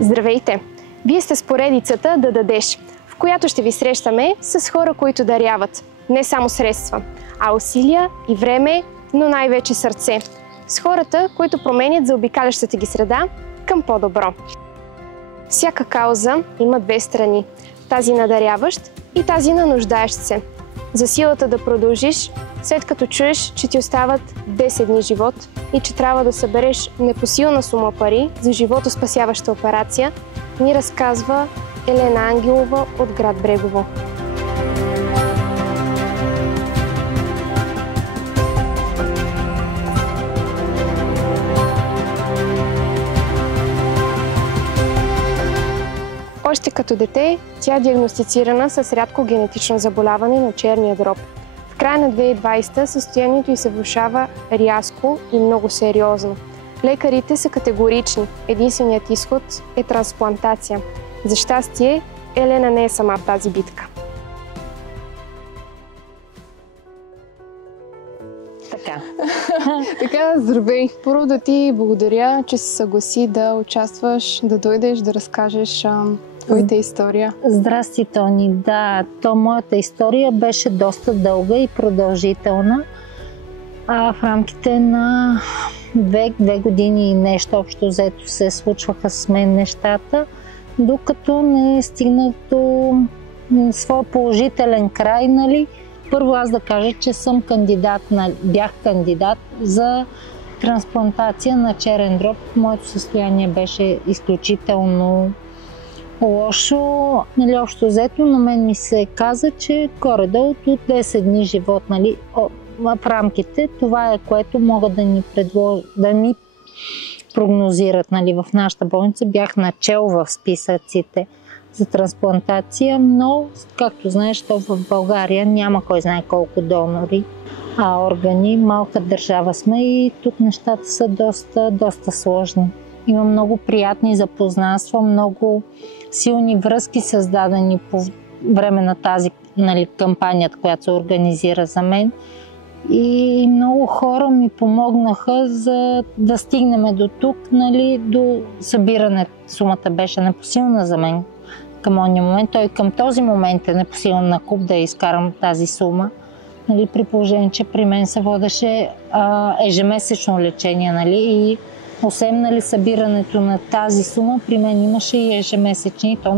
Здравейте! Вие сте с поредицата "Да дадеш", в която ще ви срещаме с хора, които даряват не само средства, а усилия и време, но най-вече сърце. С хората, които променят заобикалящата ги среда към по-добро. Всяка кауза има две страни. Тази на даряващ и тази на нуждаещ се. За силата да продължиш, след като чуеш, че ти остават 10 дни живот и че трябва да събереш непосилна сума пари за животоспасяваща операция, ни разказва Елена Ангелова от град Брегово. Още като дете тя е диагностицирана с рядко генетично заболяване на черния дроб. В края на 2020 състоянието й се влошава рязко и много сериозно. Лекарите са категорични. Единственият изход е трансплантация. За щастие, Елена не е сама в тази битка. Така, здравей! Първо да ти благодаря, че се съгласи да участваш, да дойдеш, да разкажеш твоята история. Здрасти, Тони! Да, моята история беше доста дълга и продължителна. В рамките на две години и нещо общо взето се случваха с мен нещата, докато не стигнах до своя положителен край, нали? Първо аз да кажа, че бях кандидат за трансплантация на черен дроб. Моето състояние беше изключително лошо. Нали, общо взето на мен ми се каза, че горе-долу от 10 дни живот, нали, в рамките, това е което могат да ми прогнозират. Нали, в нашата болница бях начел в списъците за трансплантация, но, както знаеш, то в България няма кой знае колко донори, органи. Малка държава сме и тук нещата са доста сложни. Има много приятни запознанства, много силни връзки създадени по време на тази, нали, кампанията, която се организира за мен. И много хора ми помогнаха за да стигнем до тук, нали, до събиране. Сумата беше непосилна за мен към ония момент. Той към този момент е непосилен накуп да изкарам тази сума. Нали, при положение, че при мен се водеше ежемесечно лечение. Нали, и освен, нали, събирането на тази сума, при мен имаше и ежемесечни, то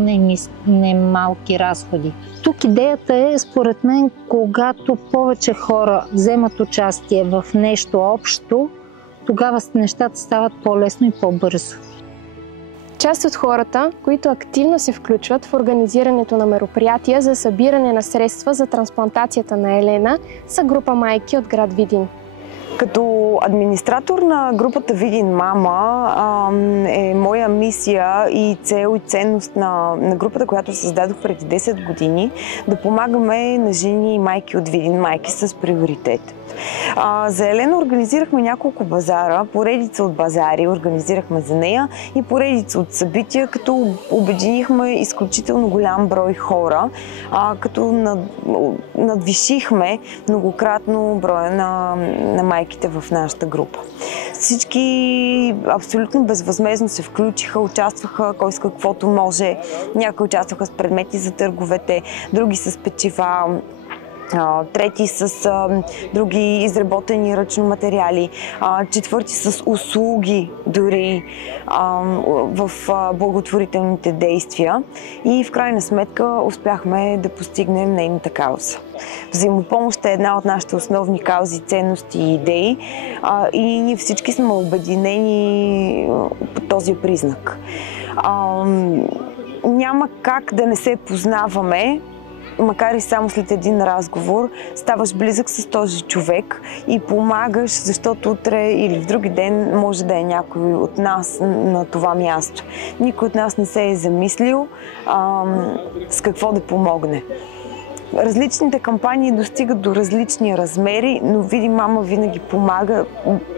не малки разходи. Тук идеята е, според мен, когато повече хора вземат участие в нещо общо, тогава нещата стават по-лесно и по-бързо. Част от хората, които активно се включват в организирането на мероприятия за събиране на средства за трансплантацията на Елена, са група майки от град Видин. Като администратор на групата Видин Мама е моя мисия и цел и ценност на групата, която създадох преди 10 години, да помагаме на жени и майки от Видин, майки с приоритет. За Елена организирахме няколко базара, поредица от базари организирахме за нея и поредица от събития, като обединихме изключително голям брой хора, като надвишихме многократно броя на майките в нашата група. Всички абсолютно безвъзмездно се включиха, участваха кой с каквото може. Някои участваха с предмети за търговете, други с печива, трети с други изработени ръчно материали, четвърти с услуги дори в благотворителните действия и в крайна сметка успяхме да постигнем нейната кауза. Взаимопомощ е една от нашите основни каузи, ценности и идеи и ние всички сме обединени по този признак. Няма как да не се познаваме, макар и само след един разговор, ставаш близък с този човек и помагаш, защото утре или в други ден може да е някой от нас на това място. Никой от нас не се е замислил с какво да помогне. Различните кампании достигат до различни размери, но Видин Мама винаги помага,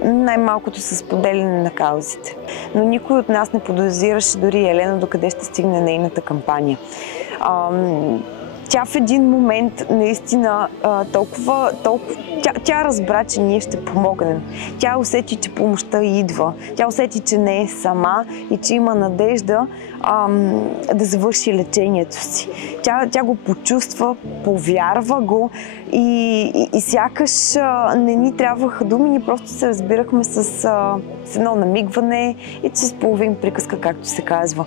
най-малкото с споделяне на каузите. Но никой от нас не подозираше дори Елена докъде ще стигне нейната кампания. тя в един момент наистина тя разбра, че ние ще помогнем. Тя усети, че помощта идва. Тя усети, че не е сама и че има надежда да завърши лечението си. Тя го почувства, повярва го и сякаш не ни трябваха думи, ние просто се разбирахме с едно намигване и с половин приказка, както се казва.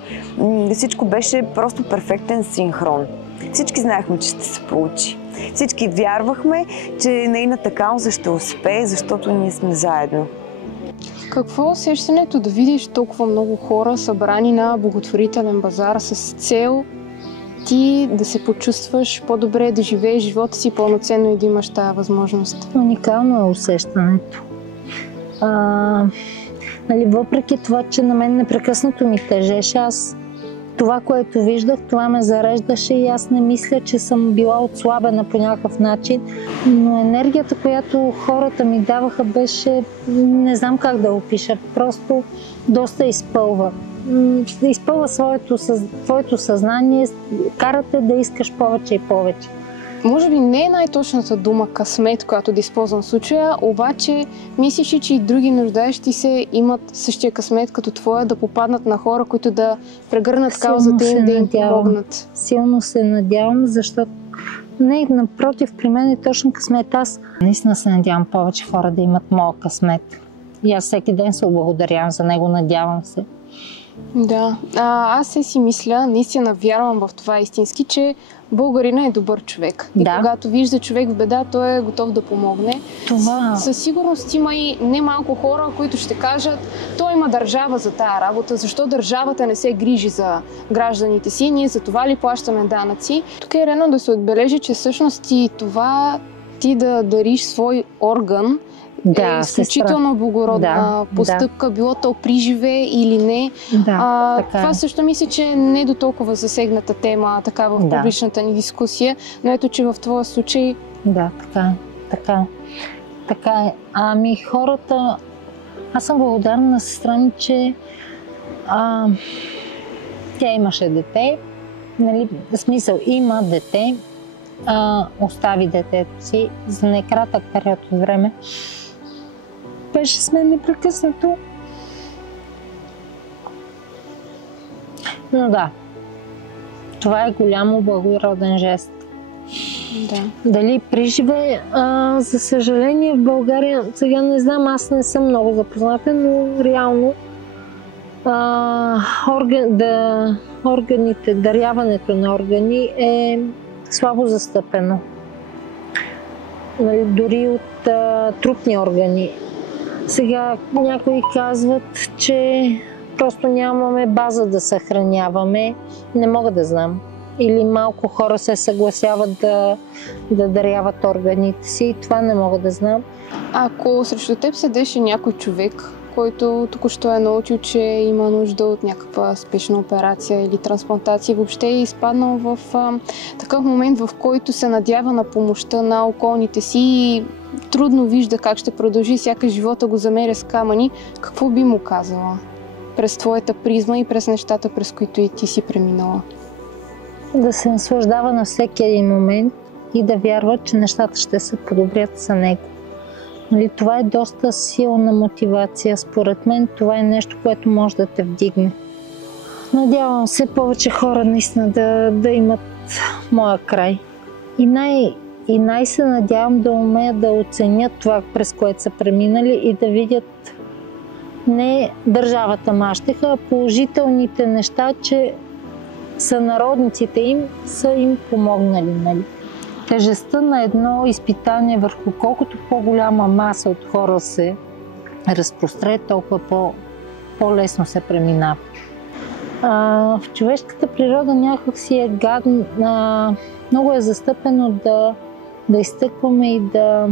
Всичко беше просто перфектен синхрон. Всички знаехме, че ще се получи. Всички вярвахме, че нейната кауза ще успее, защото ние сме заедно. Какво е усещането да видиш толкова много хора събрани на благотворителен базар с цел ти да се почувстваш по-добре, да живееш живота си пълноценно и да имаш тази възможност? Уникално е усещането. Въпреки това, че на мен непрекъснато ми тежеше, това, което виждах, това ме зареждаше и аз не мисля, че съм била отслабена по някакъв начин, но енергията, която хората ми даваха, беше, не знам как да опиша, просто доста изпълва. Изпълва твоето съзнание, карате да искаш повече и повече. Може би не е най-точната дума късмет, която да използвам в случая, обаче мислиш ли, че и други нуждаещи се имат същия късмет като твоя, да попаднат на хора, които да прегърнат каузата им, да им помогнат? Силно се надявам, защото не, напротив, при мен е точно късмет. Аз наистина се надявам повече хора да имат моя късмет. И аз всеки ден се благодарявам за него, надявам се. Да, аз си мисля, наистина вярвам в това истински, че българина е добър човек. И когато вижда човек в беда, той е готов да помогне. Със сигурност има и немалко хора, които ще кажат, той има държава за тая работа, защо държавата не се грижи за гражданите си, ние за това ли плащаме данъци. Тук е редно да се отбележи, че всъщност и това ти да дариш свой орган е изключително благородна постъпка, било то при живе или не. Това също мисля, че е не до толкова засегната тема така в публичната ни дискусия, но ето, че в твоя случай... Да, така е. Ами хората... Аз съм благодарна на сестра ми, че тя имаше дете, нали, в смисъл има дете, остави детето си за некратък период от време. Беше с мен непрекъснато. Но това е голямо благороден жест. Дали приживе, за съжаление в България, сега не знам, аз не съм много запозната, но реално даряването на органи е слабо застъпено. Дори от трупни органи. Сега някои казват, че просто нямаме база да съхраняваме. Не мога да знам. Или малко хора се съгласяват да даряват органите си. Това не мога да знам. Ако срещу теб седеше някой човек, който току-що е научил, че има нужда от някаква спешна операция или трансплантация, въобще е изпаднал в такъв момент, в който се надява на помощта на околните си и трудно вижда как ще продължи, сякаш живота го замеря с камъни, какво би му казала през твоята призма и през нещата, през които и ти си преминала? Да се наслаждава на всеки един момент и да вярва, че нещата ще се подобрят за него. Това е доста силна мотивация. Според мен това е нещо, което може да те вдигне. Надявам се повече хора наистина да имат моя край. И най-се надявам да умеят да оценят това, през което са преминали и да видят не държавата мащеха, а положителните неща, че сънародниците им са им помогнали. Тежестта на едно изпитание върху колкото по-голяма маса от хора се разпростре, толкова по-лесно се преминава. В човешката природа някак си е гадно, много е застъпено да изтъкваме и да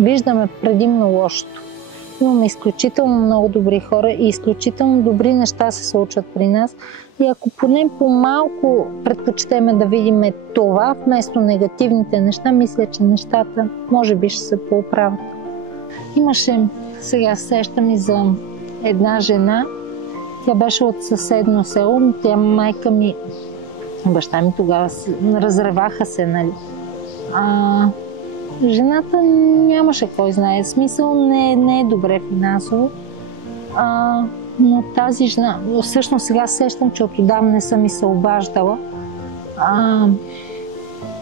виждаме предимно лошото. Имаме изключително много добри хора и изключително добри неща се случват при нас. И ако поне по-малко предпочитаме да видим това, вместо негативните неща, мисля, че нещата може би ще се поправят. Имаше, сега сещам и за една жена, тя беше от съседно село, тя майка ми Баща ми тогава разреваха се, нали. Жената нямаше кой знае. Смисъл не е добре финансово. Но тази жена, всъщност сега сещам, че отдавна не съм и се обаждала.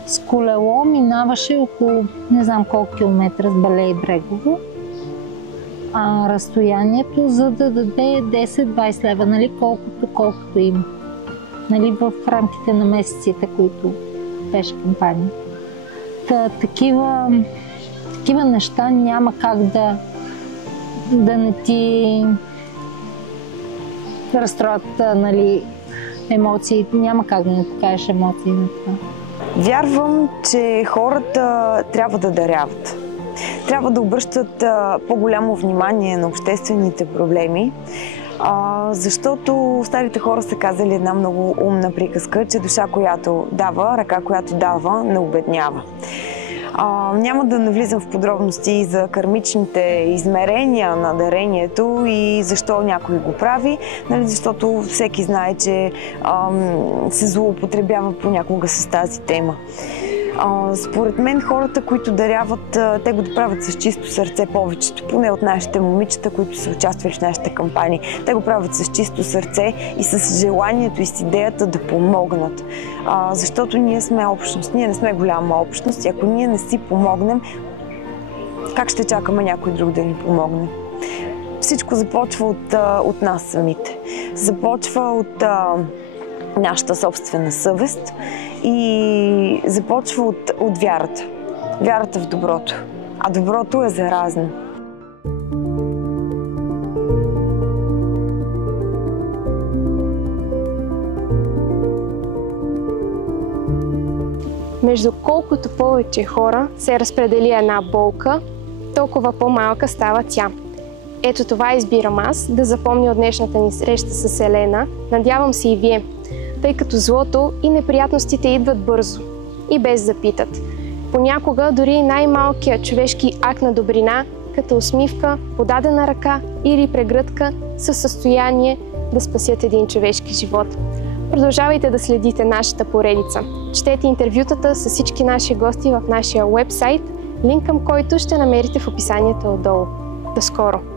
С колело минаваше около не знам колко километра с Балей Брегово. Разстоянието, за да даде 10-20 лева, нали, колкото има. Нали, в рамките на месеците, които беше кампания. Такива неща няма как да не ти разстроят, нали, емоции. Няма как да не покажеш емоции на това. Вярвам, че хората трябва да даряват. Трябва да обръщат по-голямо внимание на обществените проблеми, защото старите хора са казали една много умна приказка, че душа, която дава, ръка, която дава, не обеднява. Няма да навлизам в подробности за кармичните измерения на дарението и защо някой го прави, нали, защото всеки знае, че се злоупотребява понякога с тази тема. Според мен хората, които даряват, те го правят с чисто сърце повечето, поне от нашите момичета, които са участвали в нашите кампании. Те го правят с чисто сърце и с желанието и с идеята да помогнат. Защото ние сме общност, ние не сме голяма общност и ако ние не си помогнем, как ще чакаме някой друг да ни помогне? Всичко започва от нас самите. Започва от нашата собствена съвест и започва от вярата. Вярата в доброто. А доброто е заразно. Между колкото повече хора се разпредели една болка, толкова по-малка става тя. Ето това избирам аз да запомня от днешната ни среща с Елена. Надявам се и вие, тъй като злото и неприятностите идват бързо и без да питат. Понякога дори най-малкият човешки акт на добрина, като усмивка, подадена ръка или прегръдка, са в състояние да спасят един човешки живот. Продължавайте да следите нашата поредица. Четете интервютата с всички наши гости в нашия уебсайт, линк към който ще намерите в описанието отдолу. До скоро!